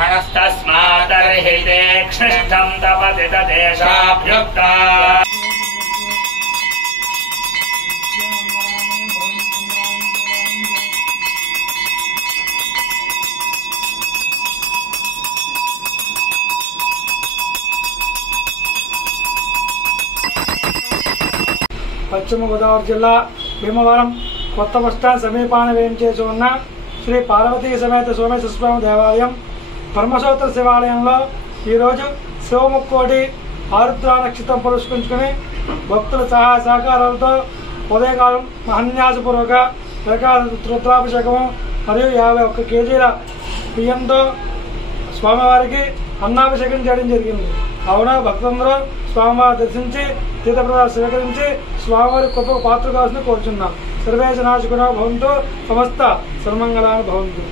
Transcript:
मनस्तस्मादर्हिते क्षिष्टं तपति तदेशाभ्युक्ता పశ్చిమ గోదావరి జిల్లా భీమవరం కొత్త బస్టాండ్ సమీపాన వేయించేసి ఉన్న శ్రీ పార్వతీ సమేత సోమేశ్వర స్వామి దేవాలయం పరమశోత్ర శివాలయంలో ఈరోజు శివముక్కోటి ఆరుద్ర నక్షత్రం పురస్కరించుకుని భక్తుల సహాయ సహకారాలతో ఉదయకాలం మహన్యాసపూర్వక రుద్రాభిషేకము మరియు 51 కేజీల బియ్యంతో స్వామివారికి అన్నాభిషేకం చేయడం జరిగింది. కావున భక్తులందరూ స్వామివారి దర్శించి తీర్థప్రసాదాలు స్వీకరించి స్వామివారి కృపకు పాత్ర కావాల్సింది కోరుచున్నాం. సర్వేజనాశకునో భవంతు, సమస్త సన్మంగళాని భవంతు.